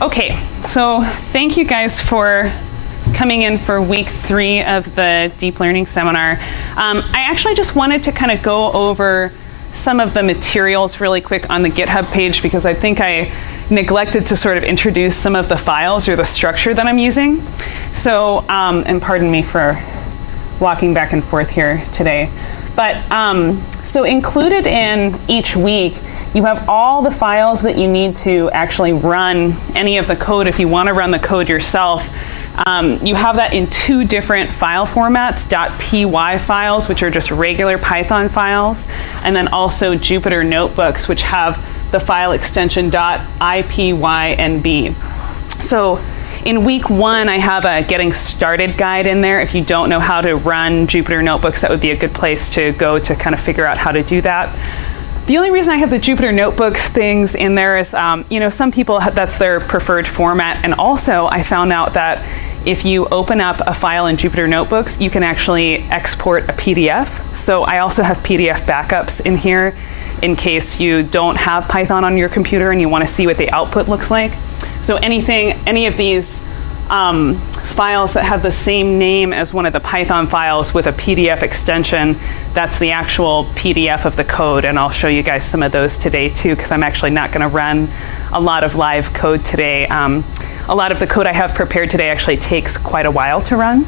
Okay, so thank you guys for coming in for week 3 of the deep learning seminar. I actually just wanted to kind of go over some of the materials really quick on the GitHub page because I think I neglected to sort of introduce some of the files or the structure that I'm using. So, and pardon me for walking back and forth here today. But so included in each week, you have all the files that you need to actually run any of the code if you want to run the code yourself. You have that in 2 different file formats, .py files, which are just regular Python files, and then also Jupyter notebooks, which have the file extension .ipynb. So in week 1, I have a getting started guide in there. If you don't know how to run Jupyter notebooks, that would be a good place to go to kind of figure out how to do that. The only reason I have the Jupyter notebooks things in there is, some people, that's their preferred format. And also, I found out that if you open up a file in Jupyter notebooks, you can actually export a PDF. So I also have PDF backups in here in case you don't have Python on your computer and you want to see what the output looks like. So any of these files that have the same name as one of the Python files with a PDF extension, that's the actual PDF of the code. And I'll show you guys some of those today too, because I'm actually not going to run a lot of live code today. A lot of the code I have prepared today actually takes quite a while to run.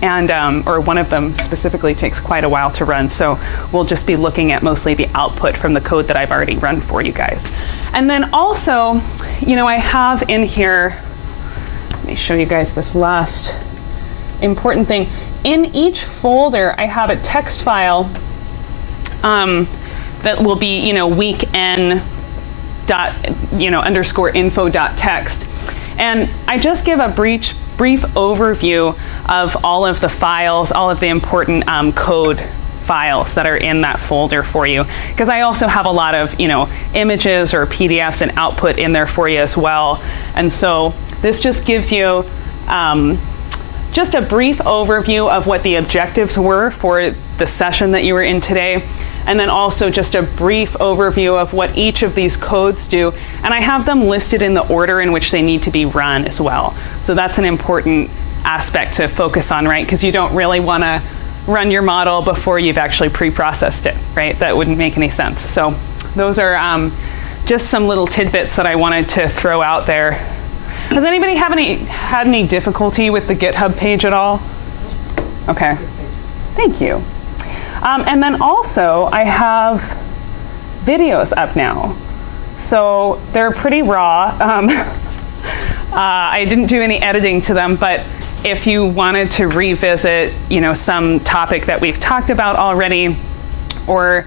And, or one of them specifically takes quite a while to run. So we'll just be looking at mostly the output from the code that I've already run for you guys. And then also, I have in here, let me show you guys this last important thing. In each folder, I have a text file that will be, weekn dot, underscore info dot text. And I just give a brief overview of all of the files, all of the important code files that are in that folder for you. Because I also have a lot of, images or PDFs and output in there for you as well. And so this just gives you just a brief overview of what the objectives were for the session that you were in today. And then also just a brief overview of what each of these codes do. And I have them listed in the order in which they need to be run as well. So that's an important aspect to focus on, right? Because you don't really want to run your model before you've actually pre-processed it, right? That wouldn't make any sense. So those are just some little tidbits that I wanted to throw out there. Has anybody had any difficulty with the GitHub page at all? Okay, thank you. And then also, I have videos up now. So they're pretty raw. I didn't do any editing to them, but if you wanted to revisit, some topic that we've talked about already, or,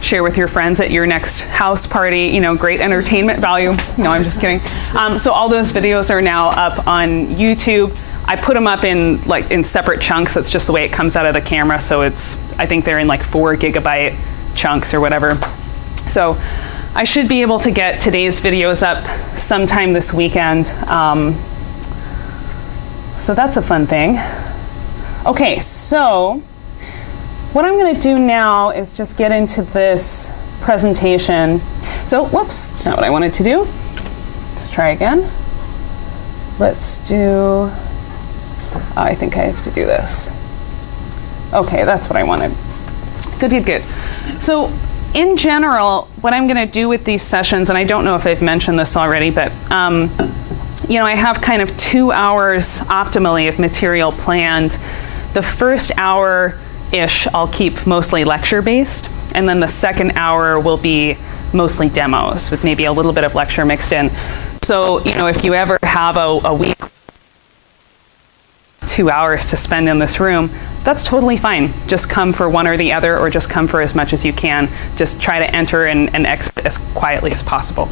share with your friends at your next house party, great entertainment value. No, I'm just kidding. So all those videos are now up on YouTube. I put them up in separate chunks. That's just the way it comes out of the camera. So I think they're in 4 gigabyte chunks or whatever. So I should be able to get today's videos up sometime this weekend. So that's a fun thing. Okay, so what I'm going to do now is just get into this presentation. So, whoops, that's not what I wanted to do. Let's try again. Let's do, I think I have to do this. Okay, that's what I wanted. Good. So in general, what I'm going to do with these sessions, and I don't know if I've mentioned this already, but I have kind of 2 hours optimally of material planned. The first hour-ish I'll keep mostly lecture-based, and then the second hour will be mostly demos with maybe a little bit of lecture mixed in. So, if you ever have a week, 2 hours to spend in this room, that's totally fine. Just come for one or the other, or just come for as much as you can. Just try to enter and exit as quietly as possible.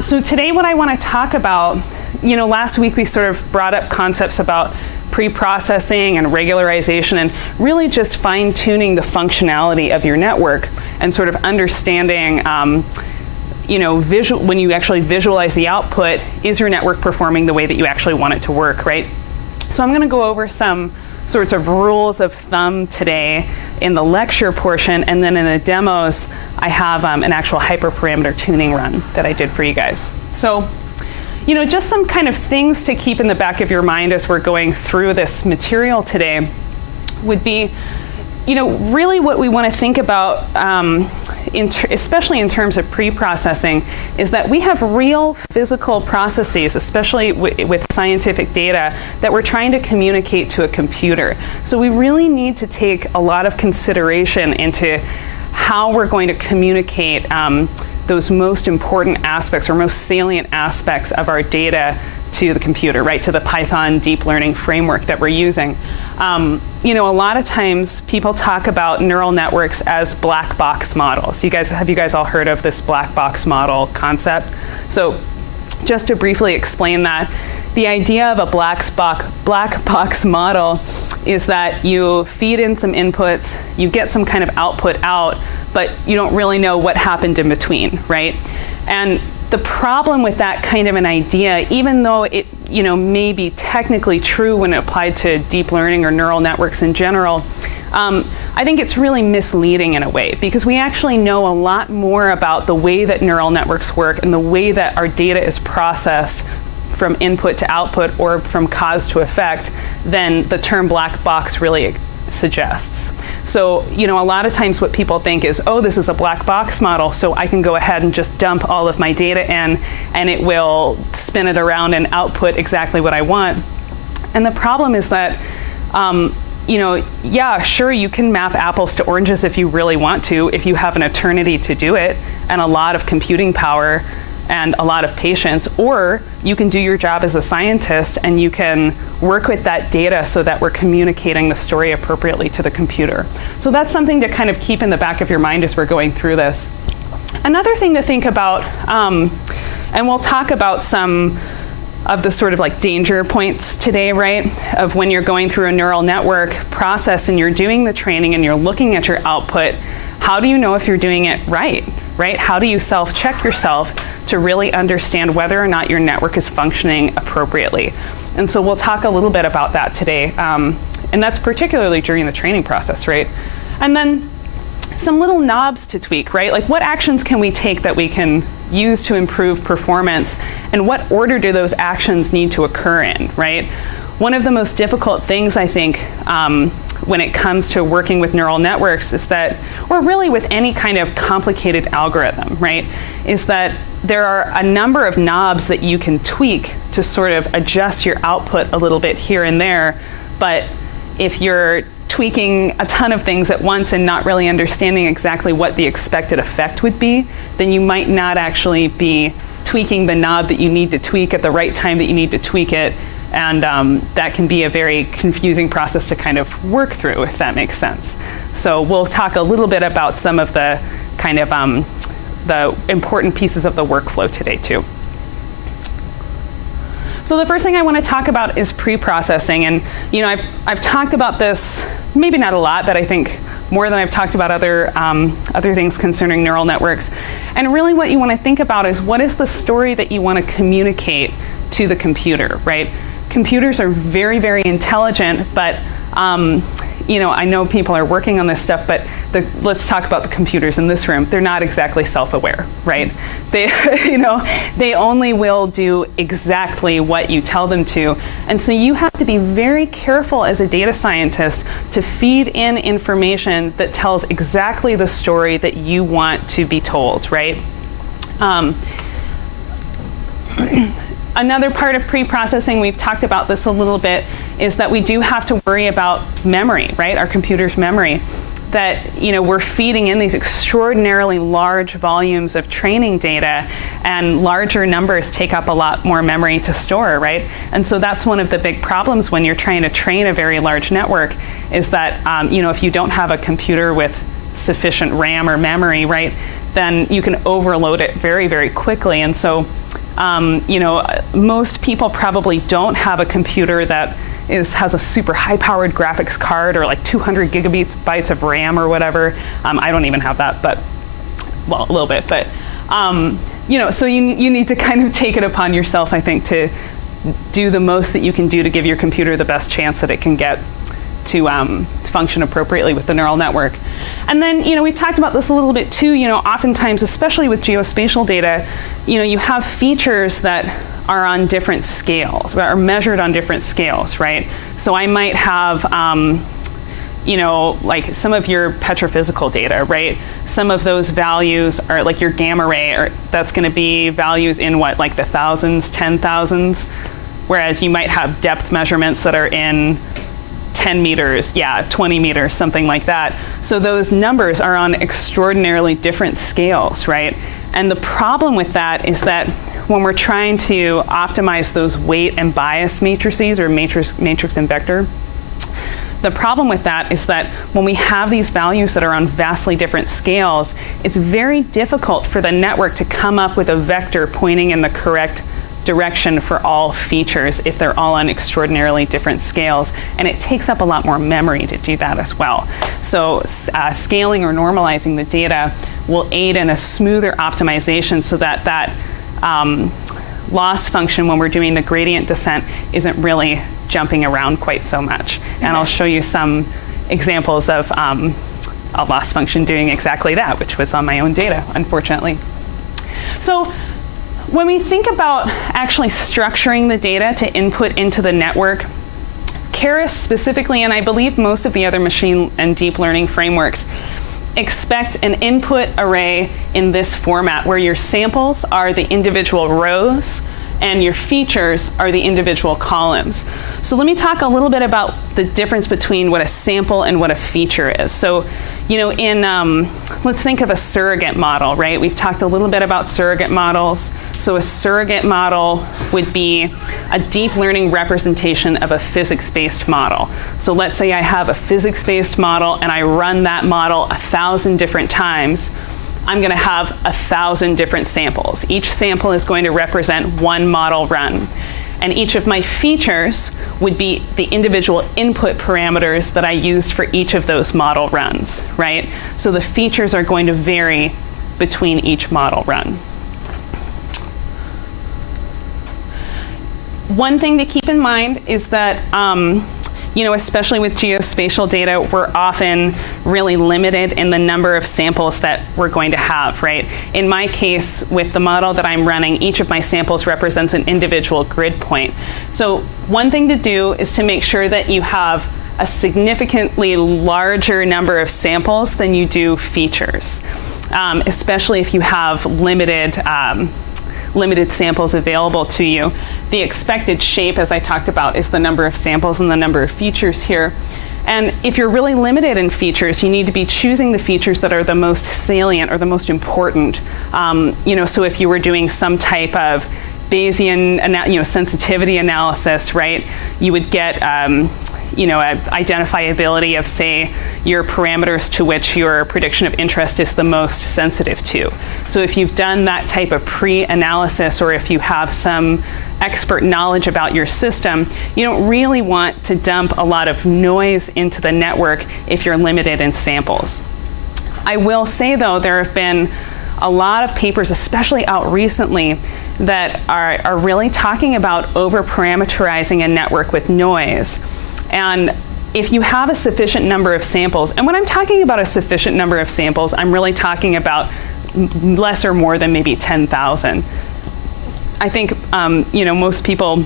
So today what I want to talk about, last week we sort of brought up concepts about pre-processing and regularization and really just fine-tuning the functionality of your network and sort of understanding, when you actually visualize the output, is your network performing the way that you actually want it to work, right? So I'm going to go over some sorts of rules of thumb today in the lecture portion, and then in the demos, I have an actual hyperparameter tuning run that I did for you guys. So, just some kind of things to keep in the back of your mind as we're going through this material today would be, really what we want to think about, especially in terms of pre-processing, is that we have real physical processes, especially with scientific data, that we're trying to communicate to a computer. So we really need to take a lot of consideration into how we're going to communicate those most important aspects or most salient aspects of our data to the computer, right, to the Python deep learning framework that we're using. A lot of times people talk about neural networks as black box models. Have you guys all heard of this black box model concept? So just to briefly explain that, the idea of a black box model is that you feed in some inputs, you get some kind of output out, but you don't really know what happened in between, right? And the problem with that kind of an idea, even though it may be technically true when applied to deep learning or neural networks in general, I think it's really misleading in a way, because we actually know a lot more about the way that neural networks work and the way that our data is processed from input to output or from cause to effect than the term black box really suggests. So, a lot of times what people think is, oh, this is a black box model, so I can go ahead and just dump all of my data in and it will spin it around and output exactly what I want. And the problem is that, yeah, sure, you can map apples to oranges if you really want to, if you have an eternity to do it and a lot of computing power and a lot of patience, or you can do your job as a scientist and you can work with that data so that we're communicating the story appropriately to the computer. So that's something to kind of keep in the back of your mind as we're going through this. Another thing to think about, and we'll talk about some of the sort of like danger points today, right? Of when you're going through a neural network process and you're doing the training and you're looking at your output, how do you know if you're doing it right? How do you self-check yourself to really understand whether or not your network is functioning appropriately? And so we'll talk a little bit about that today. And that's particularly during the training process, right? And then some little knobs to tweak, right? Like, what actions can we take that we can use to improve performance, and what order do those actions need to occur in, right? One of the most difficult things, I think, when it comes to working with neural networks is that, or really with any kind of complicated algorithm, right, is that there are a number of knobs that you can tweak to sort of adjust your output a little bit here and there. But if you're tweaking a ton of things at once and not really understanding exactly what the expected effect would be, then you might not actually be tweaking the knob that you need to tweak at the right time that you need to tweak it. And that can be a very confusing process to kind of work through, if that makes sense. So we'll talk a little bit about some of the kind of the important pieces of the workflow today too. So the first thing I want to talk about is pre-processing. And I've talked about this, maybe not a lot, but I think more than I've talked about other things concerning neural networks. And really what you want to think about is, what is the story that you want to communicate to the computer, right? Computers are very, very intelligent, but I know people are working on this stuff, but let's talk about the computers in this room. They're not exactly self-aware, right? They only will do exactly what you tell them to. And so you have to be very careful as a data scientist to feed in information that tells exactly the story that you want to be told, right? Another part of pre-processing, we've talked about this a little bit, is that we do have to worry about memory, right? Our computer's memory. That we're feeding in these extraordinarily large volumes of training data, and larger numbers take up a lot more memory to store, right? And so that's one of the big problems when you're trying to train a very large network, is that if you don't have a computer with sufficient RAM or memory, right, then you can overload it very, very quickly. And so most people probably don't have a computer that has a super high-powered graphics card, or like 200 gigabytes of RAM or whatever. I don't even have that, but, well, a little bit. But, so you need to kind of take it upon yourself, I think, to do the most that you can do to give your computer the best chance that it can get to function appropriately with the neural network. And then, we've talked about this a little bit too, oftentimes, especially with geospatial data, you have features that are on different scales, are measured on different scales, right? So I might have, like some of your petrophysical data, right? Some of those values are like your gamma ray, or that's going to be values in what, like the thousands, 10,000s, whereas you might have depth measurements that are in 10 meters, 20 meters, something like that. So those numbers are on extraordinarily different scales, right? And the problem with that is that when we're trying to optimize those weight and bias matrices, or matrix and vector, the problem with that is that when we have these values that are on vastly different scales, it's very difficult for the network to come up with a vector pointing in the correct direction for all features if they're all on extraordinarily different scales. And it takes up a lot more memory to do that as well. So scaling or normalizing the data will aid in a smoother optimization so that that loss function when we're doing the gradient descent isn't really jumping around quite so much. And I'll show you some examples of a loss function doing exactly that, which was on my own data, unfortunately. So when we think about actually structuring the data to input into the network, Keras specifically, and I believe most of the other machine and deep learning frameworks, expect an input array in this format where your samples are the individual rows and your features are the individual columns. So let me talk a little bit about the difference between what a sample and what a feature is. So, let's think of a surrogate model, right? We've talked a little bit about surrogate models. So a surrogate model would be a deep learning representation of a physics-based model. So let's say I have a physics-based model and I run that model 1,000 different times. I'm going to have 1,000 different samples. Each sample is going to represent one model run. And each of my features would be the individual input parameters that I used for each of those model runs, right? So the features are going to vary between each model run. One thing to keep in mind is that especially with geospatial data, we're often really limited in the number of samples that we're going to have, right? In my case, with the model that I'm running, each of my samples represents an individual grid point. So one thing to do is to make sure that you have a significantly larger number of samples than you do features, especially if you have limited samples available to you. The expected shape, as I talked about, is the number of samples and the number of features here. And if you're really limited in features, you need to be choosing the features that are the most salient or the most important. So if you were doing some type of Bayesian, sensitivity analysis, right, you would get identifiability of, say, your parameters to which your prediction of interest is the most sensitive to. So if you've done that type of pre-analysis, or if you have some expert knowledge about your system, you don't really want to dump a lot of noise into the network if you're limited in samples. I will say, though, there have been a lot of papers, especially out recently, that are really talking about over-parameterizing a network with noise. And if you have a sufficient number of samples, and when I'm talking about a sufficient number of samples, I'm really talking about less or more than maybe 10,000. I think most people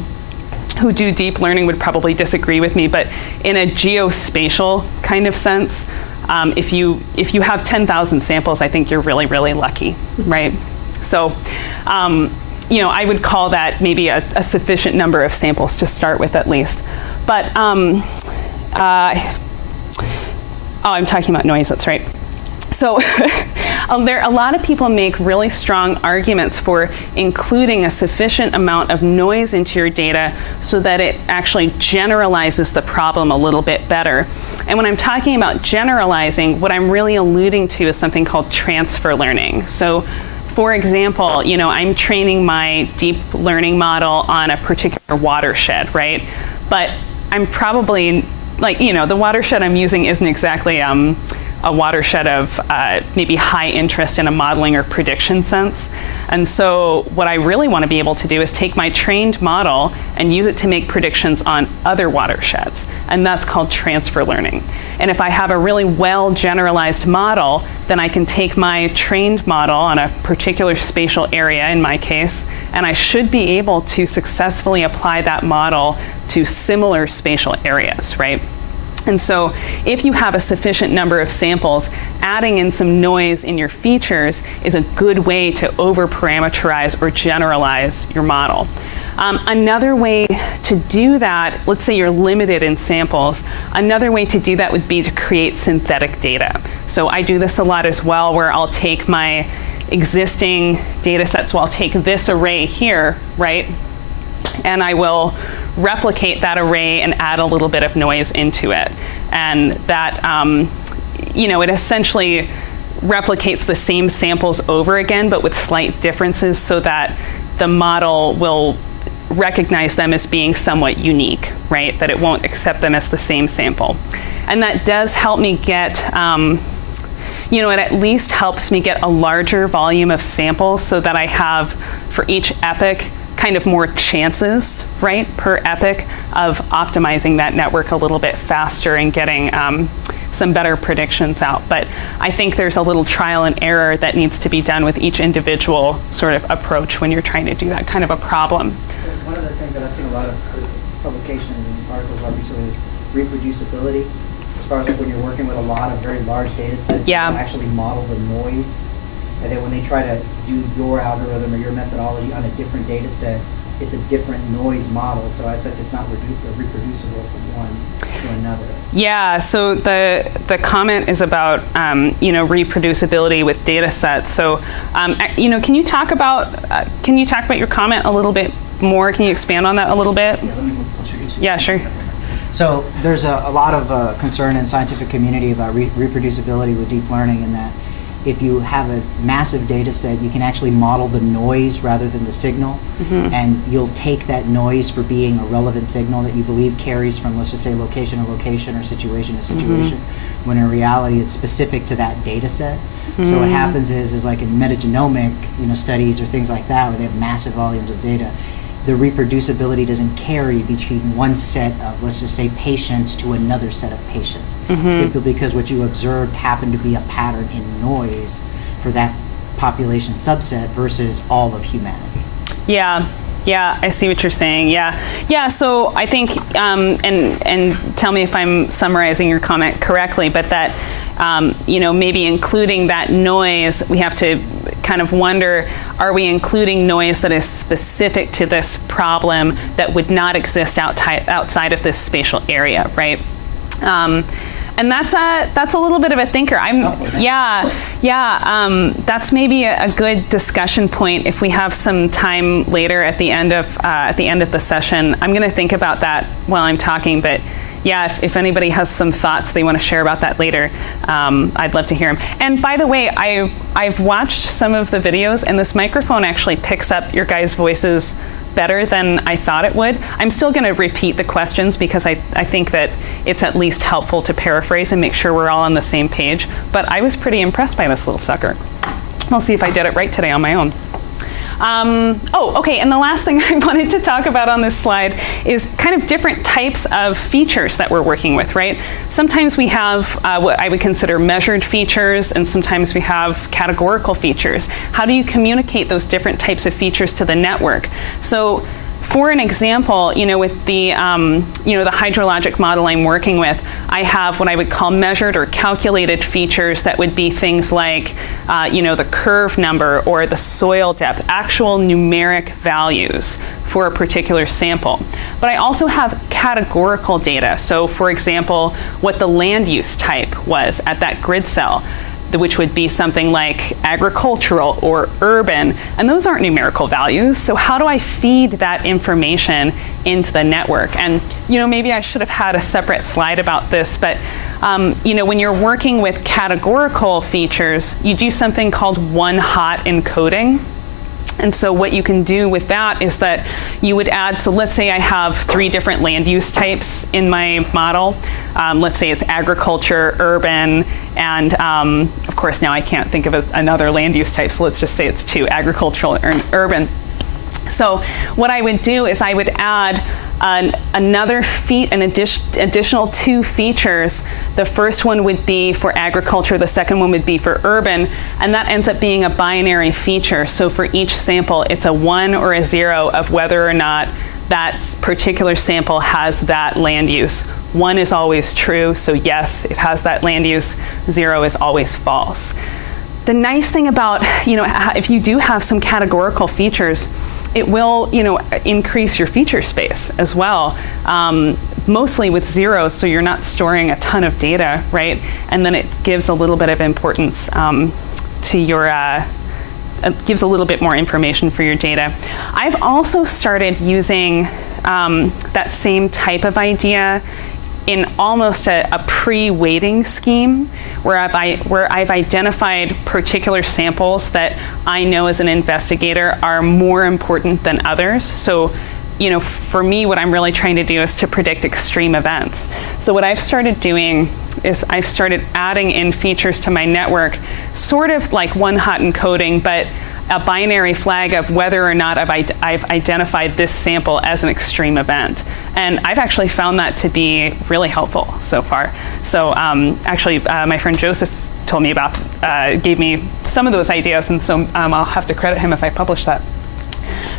who do deep learning would probably disagree with me, but in a geospatial kind of sense, if you have 10,000 samples, I think you're really, really lucky, right? So, I would call that maybe a sufficient number of samples to start with, at least. But I'm talking about noise. That's right. So a lot of people make really strong arguments for including a sufficient amount of noise into your data so that it actually generalizes the problem a little bit better. And when I'm talking about generalizing, what I'm really alluding to is something called transfer learning. So for example, I'm training my deep learning model on a particular watershed, right? But I'm probably, the watershed I'm using isn't exactly a watershed of maybe high interest in a modeling or prediction sense. And so what I really want to be able to do is take my trained model and use it to make predictions on other watersheds. And that's called transfer learning. And if I have a really well generalized model, then I can take my trained model on a particular spatial area, in my case, and I should be able to successfully apply that model to similar spatial areas, right? And so if you have a sufficient number of samples, adding in some noise in your features is a good way to over-parameterize or generalize your model. Another way to do that, let's say you're limited in samples, another way to do that would be to create synthetic data. So I do this a lot as well, where I'll take my existing data set, so I'll take this array here, right? And I will replicate that array and add a little bit of noise into it. And that, it essentially replicates the same samples over again, but with slight differences, so that the model will recognize them as being somewhat unique, right? That it won't accept them as the same sample. And that does help me get, it at least helps me get a larger volume of samples, so that I have, for each epoch, kind of more chances, right, per epoch of optimizing that network a little bit faster and getting some better predictions out. But I think there's a little trial and error that needs to be done with each individual sort of approach when you're trying to do that kind of a problem. One of the things that I've seen a lot of publications and articles about recently is reproducibility. As far as like when you're working with a lot of very large data sets, yeah, you can actually model the noise. And then when they try to do your algorithm or your methodology on a different data set, it's a different noise model. So as such, it's not reproducible from one to another. Yeah, so the comment is about reproducibility with data sets. So can you talk about your comment a little bit more? Can you expand on that a little bit? Yeah, let me move closer to you. Yeah, sure. So there's a lot of concern in the scientific community about reproducibility with deep learning, in that if you have a massive data set, you can actually model the noise rather than the signal. Mm-hmm. And you'll take that noise for being a relevant signal that you believe carries from, let's just say, location to location or situation to situation, mm-hmm. when in reality it's specific to that data set. Mm-hmm. So what happens is like in metagenomic studies or things like that, where they have massive volumes of data, the reproducibility doesn't carry between one set of, let's just say, patients to another set of patients, mm-hmm. simply because what you observed happened to be a pattern in noise for that population subset versus all of humanity. Yeah, I see what you're saying. Yeah. So I think, and tell me if I'm summarizing your comment correctly, but that maybe including that noise, we have to kind of wonder, are we including noise that is specific to this problem that would not exist outside of this spatial area, right? And that's a little bit of a thinker. That's maybe a good discussion point if we have some time later at the end of the session. I'm going to think about that while I'm talking, but. Yeah, if anybody has some thoughts they want to share about that later, I'd love to hear them. And by the way, I've watched some of the videos, and this microphone actually picks up your guys' voices better than I thought it would. I'm still going to repeat the questions because I think that it's at least helpful to paraphrase and make sure we're all on the same page. But I was pretty impressed by this little sucker. I'll see if I did it right today on my own. Okay, and the last thing I wanted to talk about on this slide is kind of different types of features that we're working with, right? Sometimes we have what I would consider measured features, and sometimes we have categorical features. How do you communicate those different types of features to the network? So, for an example, with the the hydrologic model I'm working with, I have what I would call measured or calculated features that would be things like, the curve number or the soil depth, actual numeric values for a particular sample. But I also have categorical data. So, for example, what the land use type was at that grid cell, which would be something like agricultural or urban, and those aren't numerical values. So how do I feed that information into the network? And maybe I should have had a separate slide about this, but when you're working with categorical features, you do something called one-hot encoding. And so what you can do with that is that you would add, so let's say I have 3 different land use types in my model. Let's say it's agriculture, urban, and of course now I can't think of another land use type, so let's just say it's 2, agricultural and urban. So what I would do is I would add an additional 2 features. The first one would be for agriculture, the second one would be for urban, and that ends up being a binary feature. So for each sample, it's a 1 or a 0 of whether or not that particular sample has that land use. 1 is always true, so yes, it has that land use. 0 is always false. The nice thing about, if you do have some categorical features, it will, increase your feature space as well, mostly with zeros, so you're not storing a ton of data, right? And then it gives a little bit of importance to your, gives a little bit more information for your data. I've also started using that same type of idea in almost a pre-weighting scheme where I've identified particular samples that I know as an investigator are more important than others. So, for me, what I'm really trying to do is to predict extreme events. So what I've started doing is I've started adding in features to my network, sort of like one-hot encoding, but a binary flag of whether or not I've identified this sample as an extreme event. And I've actually found that to be really helpful so far. So actually, my friend Joseph told me about, gave me some of those ideas, and so I'll have to credit him if I publish that.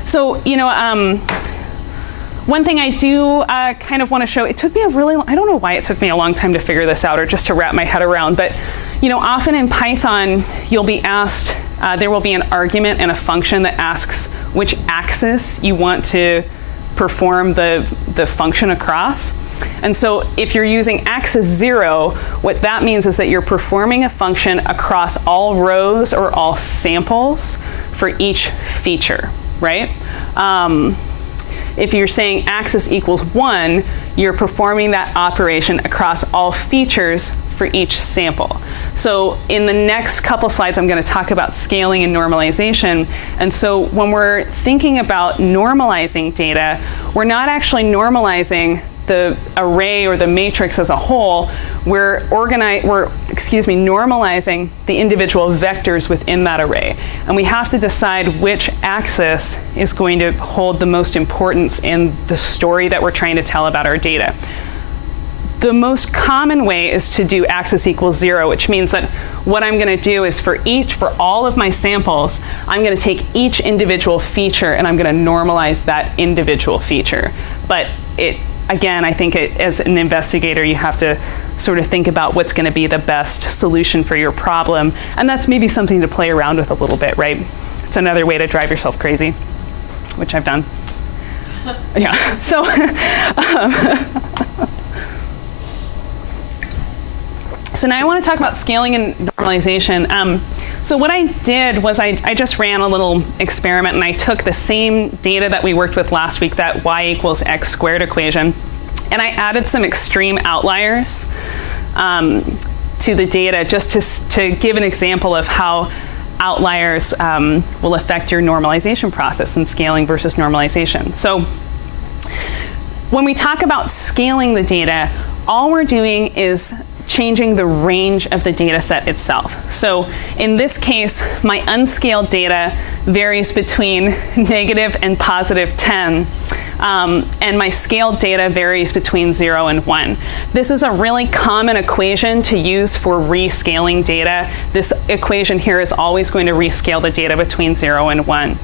So, one thing I do kind of want to show, it took me I don't know why it took me a long time to figure this out or just to wrap my head around, but often in Python, you'll be asked, there will be an argument and a function that asks which axis you want to perform the function across. And so if you're using axis 0, what that means is that you're performing a function across all rows or all samples for each feature, right? If you're saying axis equals 1, you're performing that operation across all features for each sample. So in the next couple slides, I'm going to talk about scaling and normalization. And so when we're thinking about normalizing data, we're not actually normalizing the array or the matrix as a whole. We're normalizing the individual vectors within that array. And we have to decide which axis is going to hold the most importance in the story that we're trying to tell about our data. The most common way is to do axis equals 0, which means that what I'm going to do is for all of my samples, I'm going to take each individual feature and I'm going to normalize that individual feature. But again, I think as an investigator, you have to sort of think about what's going to be the best solution for your problem. And that's maybe something to play around with a little bit, right? It's another way to drive yourself crazy, which I've done. Yeah, so. So now I want to talk about scaling and normalization. So what I did was I just ran a little experiment, and I took the same data that we worked with last week, that y equals x squared equation, and I added some extreme outliers to the data just to give an example of how outliers will affect your normalization process and scaling versus normalization. So when we talk about scaling the data, all we're doing is changing the range of the data set itself. So in this case, my unscaled data varies between negative and positive 10. And my scaled data varies between 0 and 1. This is a really common equation to use for rescaling data. This equation here is always going to rescale the data between 0 and 1.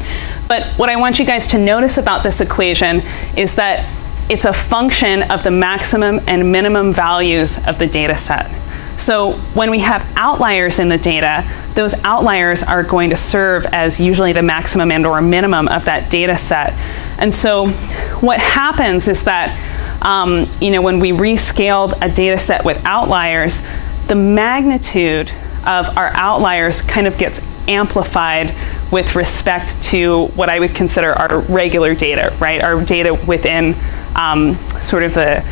But what I want you guys to notice about this equation is that it's a function of the maximum and minimum values of the data set. So when we have outliers in the data, those outliers are going to serve as usually the maximum and or minimum of that data set. And so what happens is that when we rescaled a data set with outliers, the magnitude of our outliers kind of gets amplified with respect to what I would consider our regular data, right? Our data within sort of the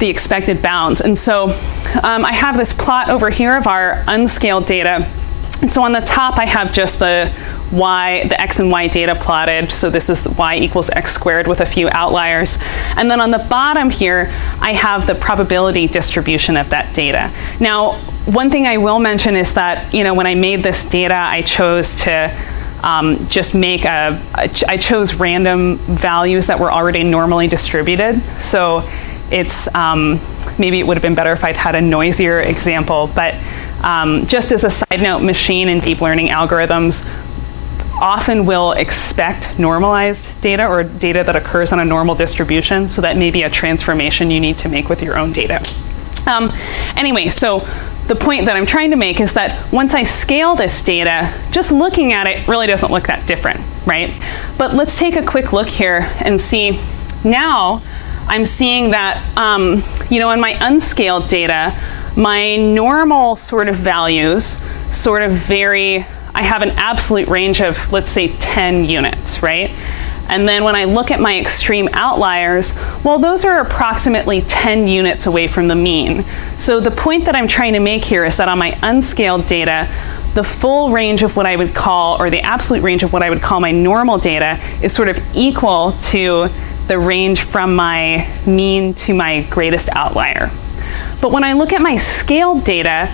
expected bounds. And so I have this plot over here of our unscaled data. And so on the top, I have just the the x and y data plotted. So this is y equals x squared with a few outliers. And then on the bottom here, I have the probability distribution of that data. Now, one thing I will mention is that, when I made this data, I chose to just make I chose random values that were already normally distributed. So it's, maybe it would have been better if I'd had a noisier example, but just as a side note, machine and deep learning algorithms often will expect normalized data or data that occurs on a normal distribution, so that may be a transformation you need to make with your own data. Anyway, so the point that I'm trying to make is that once I scale this data, just looking at it really doesn't look that different, right? But let's take a quick look here and see. Now I'm seeing that, on my unscaled data, my normal sort of values sort of vary. I have an absolute range of, let's say, 10 units, right? And then when I look at my extreme outliers, well, those are approximately 10 units away from the mean. So the point that I'm trying to make here is that on my unscaled data, the full range of what I would call, or the absolute range of what I would call my normal data, is sort of equal to the range from my mean to my greatest outlier. But when I look at my scaled data,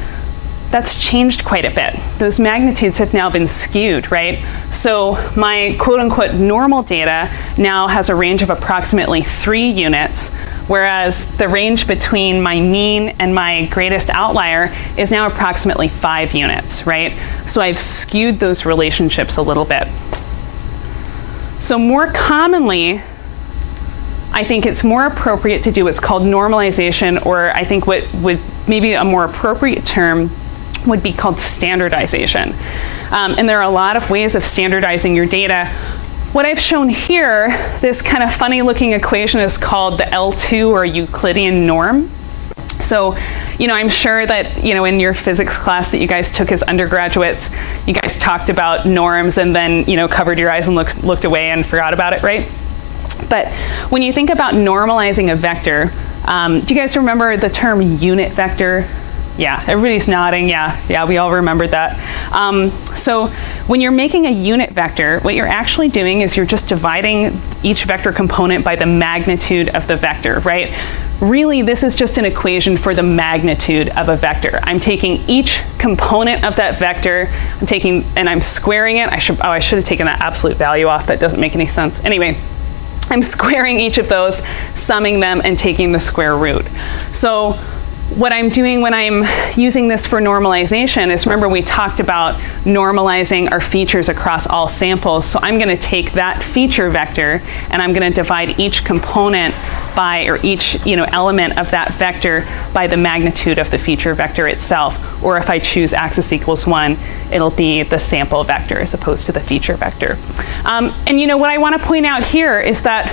that's changed quite a bit. Those magnitudes have now been skewed, right? So my quote unquote normal data now has a range of approximately 3 units, whereas the range between my mean and my greatest outlier is now approximately 5 units, right? So I've skewed those relationships a little bit. So more commonly, I think it's more appropriate to do what's called normalization, or I think what would maybe a more appropriate term would be called standardization. And there are a lot of ways of standardizing your data. What I've shown here, this kind of funny looking equation, is called the L2 or Euclidean norm. So, I'm sure that, in your physics class that you guys took as undergraduates, you guys talked about norms and then, covered your eyes and looked away and forgot about it, right? But when you think about normalizing a vector, do you guys remember the term unit vector? Yeah, everybody's nodding. Yeah, we all remembered that. So when you're making a unit vector, what you're actually doing is you're just dividing each vector component by the magnitude of the vector, right? Really, this is just an equation for the magnitude of a vector. I'm taking each component of that vector, and I'm squaring it. I should have taken that absolute value off. That doesn't make any sense. Anyway, I'm squaring each of those, summing them, and taking the square root. So what I'm doing when I'm using this for normalization is, remember we talked about normalizing our features across all samples. So I'm going to take that feature vector and I'm going to divide each component by, or each element of that vector by the magnitude of the feature vector itself. Or if I choose axis equals 1, it'll be the sample vector as opposed to the feature vector. And what I want to point out here is that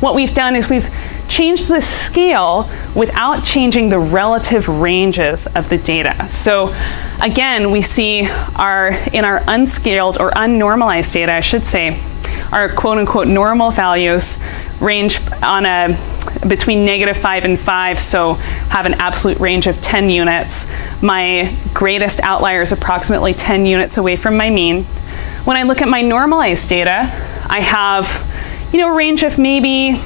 what we've done is we've changed the scale without changing the relative ranges of the data. So again, we see in our unscaled or unnormalized data, I should say, our quote unquote normal values range on between -5 and 5, so have an absolute range of 10 units. My greatest outlier is approximately 10 units away from my mean. When I look at my normalized data, I have a range of maybe,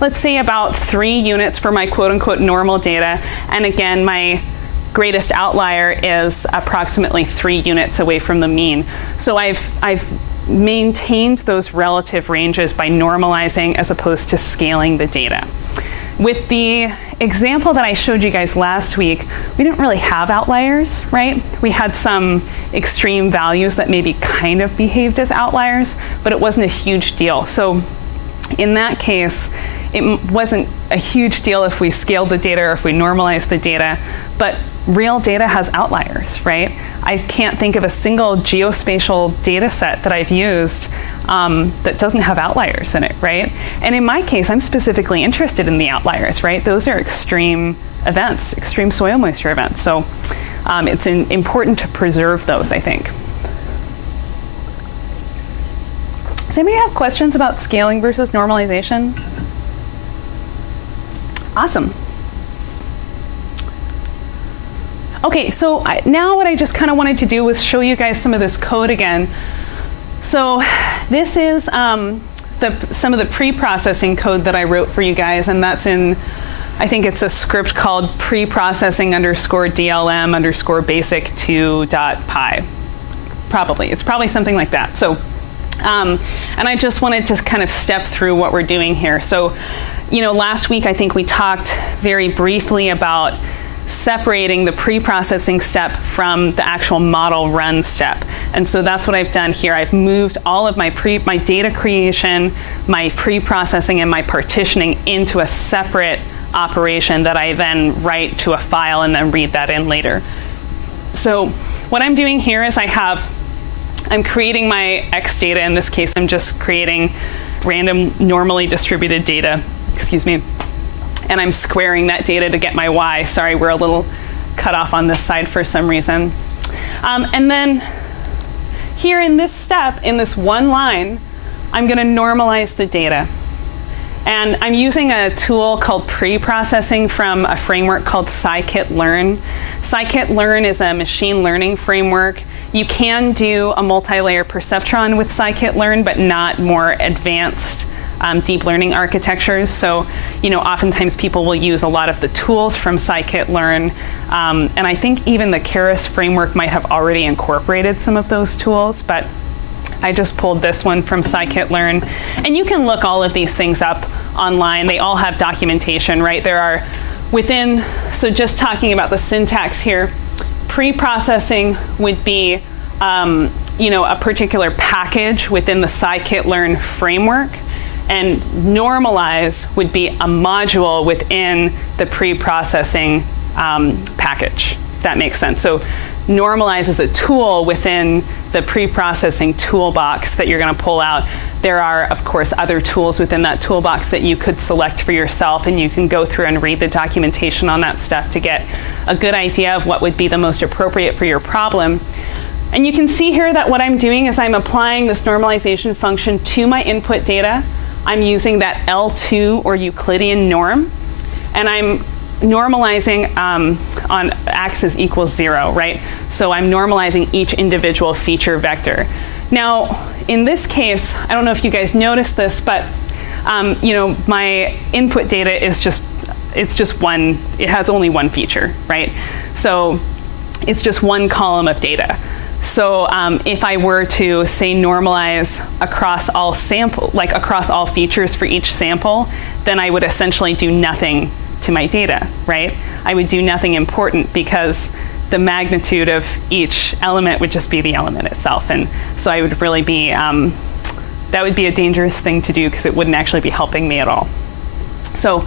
let's say, about 3 units for my quote unquote normal data. And again, my greatest outlier is approximately 3 units away from the mean. So I've maintained those relative ranges by normalizing as opposed to scaling the data. With the example that I showed you guys last week, we didn't really have outliers, right? We had some extreme values that maybe kind of behaved as outliers, but it wasn't a huge deal. So in that case, it wasn't a huge deal if we scaled the data or if we normalized the data, but real data has outliers, right? I can't think of a single geospatial data set that I've used that doesn't have outliers in it, right? And in my case, I'm specifically interested in the outliers, right? Those are extreme events, extreme soil moisture events. So it's important to preserve those, I think. Does anybody have questions about scaling versus normalization? Awesome. Okay, so now what I just kind of wanted to do was show you guys some of this code again. So this is some of the pre-processing code that I wrote for you guys, and that's in, I think it's a script called pre-processing_DLM_basic2.py. Probably. It's probably something like that. So, and I just wanted to kind of step through what we're doing here. So, you know, last week I think we talked very briefly about separating the pre-processing step from the actual model run step. And so that's what I've done here. I've moved all of my data creation, my pre-processing, and my partitioning into a separate operation that I then write to a file and then read that in later. So what I'm doing here is I'm creating my X data. In this case, I'm just creating random normally distributed data, excuse me, and I'm squaring that data to get my Y. Sorry, we're a little cut off on this side for some reason. And then here in this step, in this one line, I'm going to normalize the data. And I'm using a tool called pre-processing from a framework called scikit-learn. Scikit-learn is a machine learning framework. You can do a multi-layer perceptron with scikit-learn, but not more advanced deep learning architectures. So, you know, oftentimes people will use a lot of the tools from scikit-learn. And I think even the Keras framework might have already incorporated some of those tools, but I just pulled this one from scikit-learn. And you can look all of these things up online. They all have documentation, right? There are within, so just talking about the syntax here, pre-processing would be you know, a particular package within the scikit-learn framework. And normalize would be a module within the pre-processing package, if that makes sense. So normalize is a tool within the pre-processing toolbox that you're going to pull out. There are, of course, other tools within that toolbox that you could select for yourself, and you can go through and read the documentation on that stuff to get a good idea of what would be the most appropriate for your problem. And you can see here that what I'm doing is I'm applying this normalization function to my input data. I'm using that L2 or Euclidean norm, and I'm normalizing on axis equals 0, right? So I'm normalizing each individual feature vector. Now, in this case, I don't know if you guys noticed this, but you know, my input data is it's just one, it has only one feature, right? So it's just one column of data. So if I were to say normalize across all across all features for each sample, then I would essentially do nothing to my data, right? I would do nothing important because the magnitude of each element would just be the element itself. And so I would really be, that would be a dangerous thing to do because it wouldn't actually be helping me at all. So,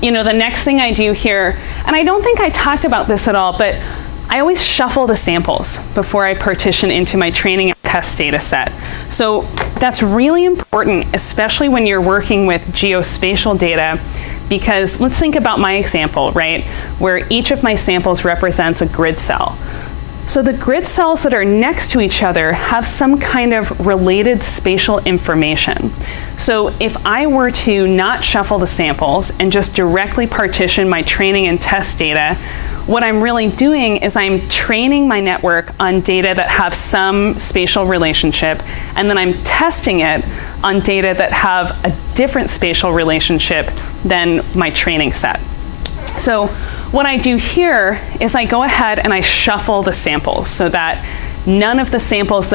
you know, the next thing I do here, and I don't think I talked about this at all, but I always shuffle the samples before I partition into my training and test data set. So that's really important, especially when you're working with geospatial data, because let's think about my example, right, where each of my samples represents a grid cell. So the grid cells that are next to each other have some kind of related spatial information. So if I were to not shuffle the samples and just directly partition my training and test data, what I'm really doing is I'm training my network on data that have some spatial relationship, and then I'm testing it on data that have a different spatial relationship than my training set. So what I do here is I go ahead and I shuffle the samples so that none of the samples that